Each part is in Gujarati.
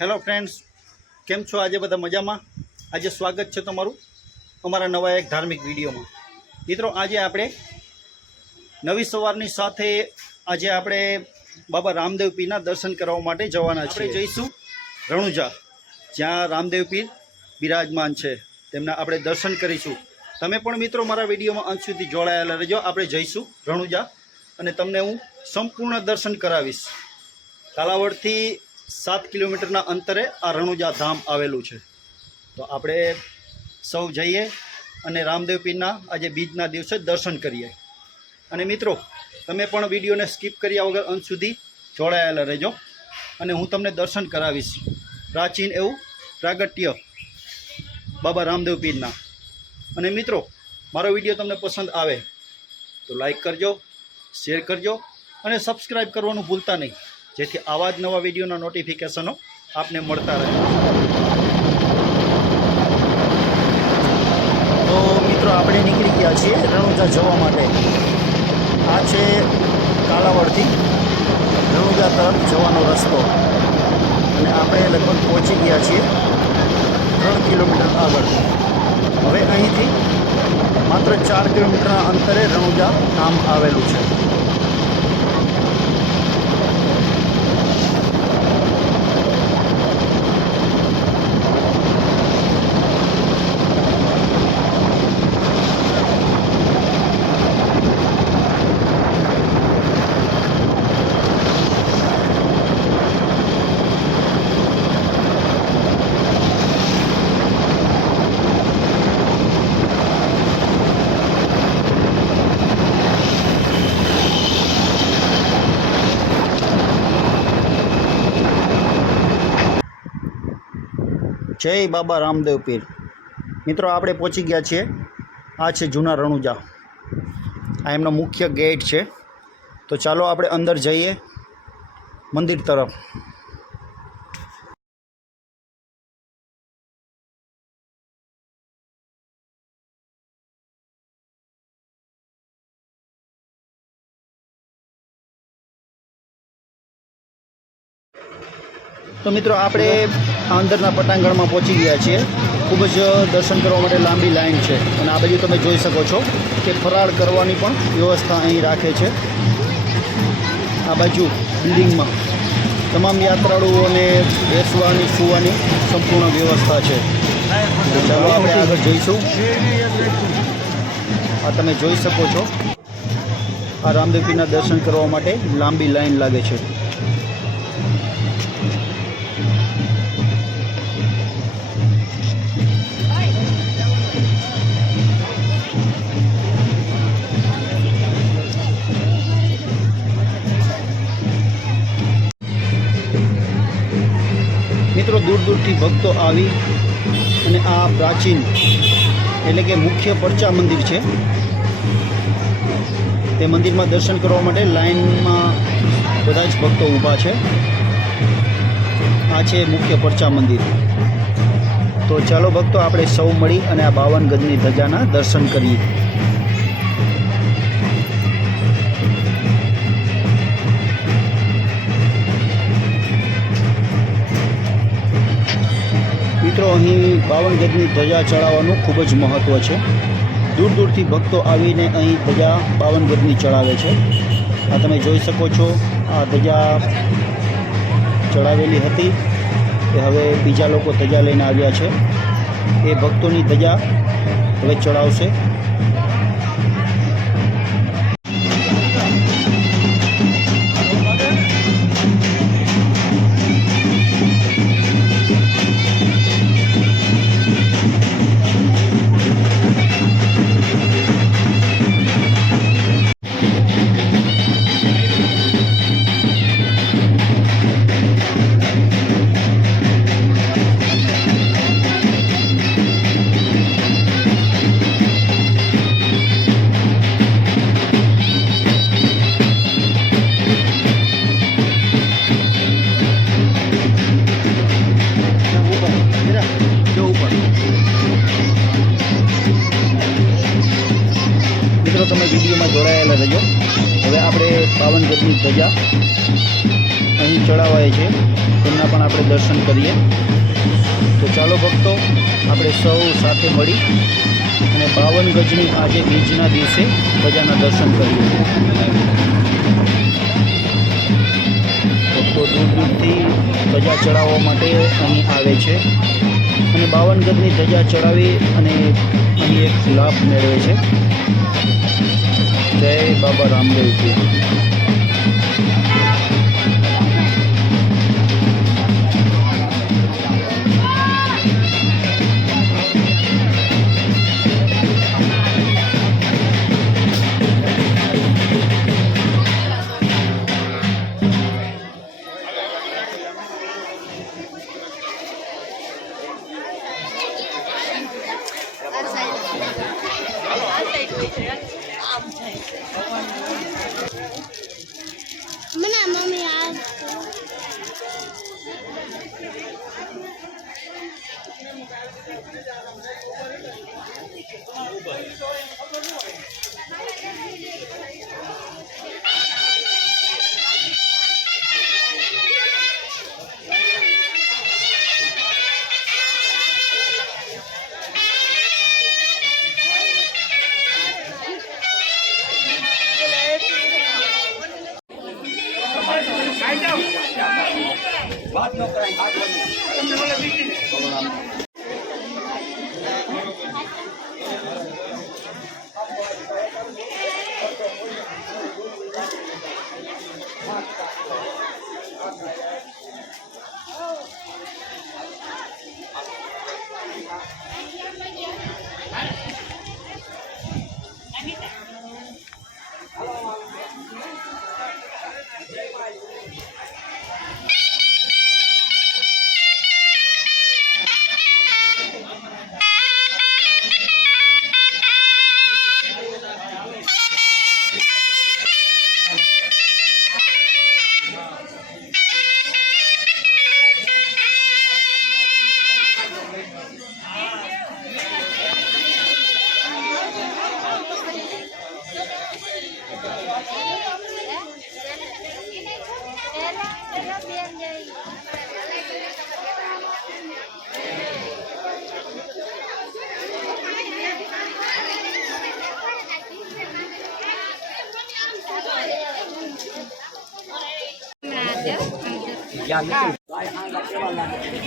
હેલો ફ્રેન્ડ્સ, કેમ છો? આજે બધા મજામાં? આજે સ્વાગત છે તમારું અમારા નવા એક ધાર્મિક વિડીયોમાં. મિત્રો, આજે આપણે નવી સવારની સાથે આજે આપણે બાબા રામદેવ પીરના દર્શન કરવા માટે જવાના છીએ. આપણે જઈશું રણુજા, જ્યાં રામદેવ પીર બિરાજમાન છે. તેમના આપણે દર્શન કરીશું. તમે પણ મિત્રો મારા વિડીયોમાં અંત સુધી જોડાયેલા રહેજો. આપણે જઈશું રણુજા અને તમને હું સંપૂર્ણ દર્શન કરાવીશ. કાલાવડથી 7 કિલોમીટરના અંતરે આ રણુજા ધામ આવેલું છે. તો આપણે સૌ જઈએ અને રામદેવ પીરના આજે બીજના દિવસે દર્શન કરીએ. અને મિત્રો, તમે પણ વિડીયોને સ્કીપ કર્યા વગર અંત સુધી જોડાયેલા રહેજો અને હું તમને દર્શન કરાવીશ પ્રાચીન એવું પ્રાગટ્ય બાબા રામદેવ પીરના. અને મિત્રો, મારો વિડીયો તમને પસંદ આવે તો લાઈક કરજો, શેર કરજો અને સબસ્ક્રાઈબ કરવાનું ભૂલતા નહીં, જેથી આવા જ નવા વિડીયોના નોટિફિકેશનો આપને મળતા રહે. તો મિત્રો, આપણે નીકળી ગયા છીએ રણુજા જવા માટે. આ છે કાલાવડથી રણુજા તરફ જવાનો રસ્તો અને આપણે લગભગ પહોંચી ગયા છીએ 3 કિલોમીટર આગળ. હવે અહીંથી માત્ર 4 કિલોમીટરના અંતરે રણુજા ધામ આવેલું છે. જય બાબા રામદેવ પીર. મિત્રો, આપણે પહોંચી ગયા છીએ. આ છે જૂના રણુજા. આ એમનો મુખ્ય ગેટ છે. તો ચાલો આપણે અંદર જઈએ મંદિર તરફ. તો મિત્રો, આપણે અંદરના પટાંગણમાં પહોંચી ગયા છીએ. ખૂબ જ દર્શન કરવા માટે લાંબી લાઈન છે. અને આ બાજુ તમે જોઈ શકો છો કે ફરાળ કરવાની પણ વ્યવસ્થા અહીં રાખે છે. આ બાજુ બિલ્ડિંગમાં તમામ યાત્રાળુઓને બેસવાની સૂવાની સંપૂર્ણ વ્યવસ્થા છે. તો ચાલો આપણે આગળ જઈશું. આ તમે જોઈ શકો છો, આ રામદેવ પીરના દર્શન કરવા માટે લાંબી લાઈન લાગે છે. મિત્રો, દૂર દૂરથી ભક્તો આવી અને આ પ્રાચીન એટલે કે મુખ્ય પરચા મંદિર છે, તે મંદિરમાં દર્શન કરવા માટે લાઈનમાં બધા જ ભક્તો ઊભા છે. આ છે મુખ્ય પરચા મંદિર. તો ચાલો ભક્તો, આપણે સૌ મળી અને આ 52 ગજની ધજાના દર્શન કરીએ. મિત્રો, અહીં 52 ગજની ધજા ચડાવવાનું ખૂબ જ મહત્ત્વ છે. દૂર દૂરથી ભક્તો આવીને અહીં ધજા 52 ગજની ચડાવે છે. આ તમે જોઈ શકો છો, આ ધજા ચડાવેલી હતી એ હવે બીજા લોકો ધજા લઈને આવ્યા છે. એ ભક્તોની ધજા હવે ચડાવશે. મિત્રો, તમે વિડીયોમાં જોડાયેલા રહેજો. હવે આપણે 52 ગજની ધજા અહીં ચડાવાય છે. તેમના પણ આપણે દર્શન કરીએ. તો ચાલો ભક્તો, આપણે સૌ સાથે મળી અને 52 ગજની આજે બીજના દિવસે ધજાના દર્શન કરીએ. ભક્તો દૂર દૂરથી ધજા ચડાવવા માટે અહીં આવે છે અને 52 ગજની ધજા ચડાવી અને અહીં એક લાભ મેળવે છે. જય બાબા રામદેવજી. મમ્મી આ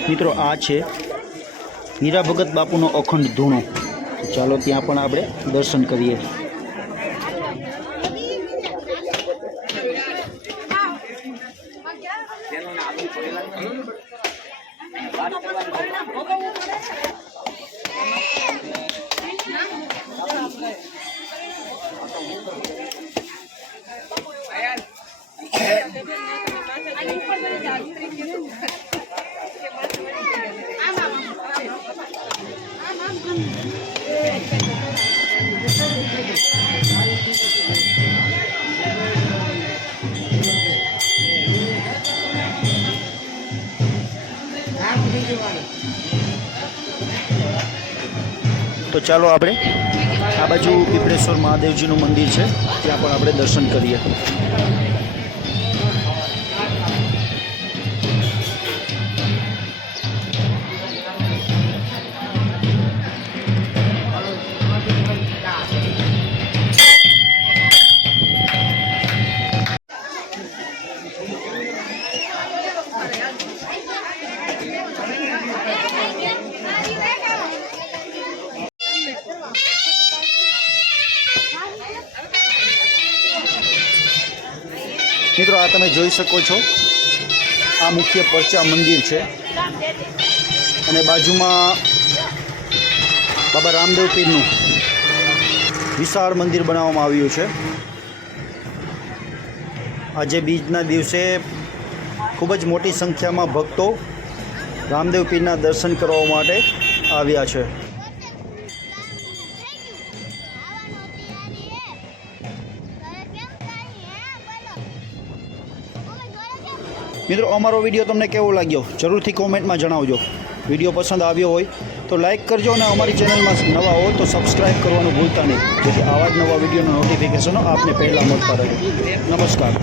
મિત્રો, આ છે હીરા ભગત બાપુનો અખંડ ધૂણો. ચાલો ત્યાં પણ આપણે દર્શન કરીએ. તો ચાલો આપણે આ બાજુ પીપળેશ્વર મહાદેવજીનું મંદિર છે, ત્યાં પણ આપણે દર્શન કરીએ. મિત્રો, આ તમે જોઈ શકો છો, આ મુખ્ય પરચા મંદિર છે અને બાજુમાં બાબા રામદેવ પીરનું વિશાળ મંદિર બનાવવામાં આવ્યું છે. આજે બીજના દિવસે ખૂબ જ મોટી સંખ્યામાં ભક્તો રામદેવ પીરના દર્શન કરવા માટે આવ્યા છે. મિત્રો, અમારો વિડીયો તમને કેવો લાગ્યો જરૂરથી કોમેન્ટમાં જણાવજો. વિડીયો પસંદ આવ્યો હોય તો લાઇક કરજો અને અમારી ચેનલમાં નવા હો તો સબસ્ક્રાઈબ કરવાનું ભૂલતા નહીં, જેથી આવા જ નવા વિડીયોના નોટિફિકેશનો આપને પહેલાં મળતા રહે. નમસ્કાર.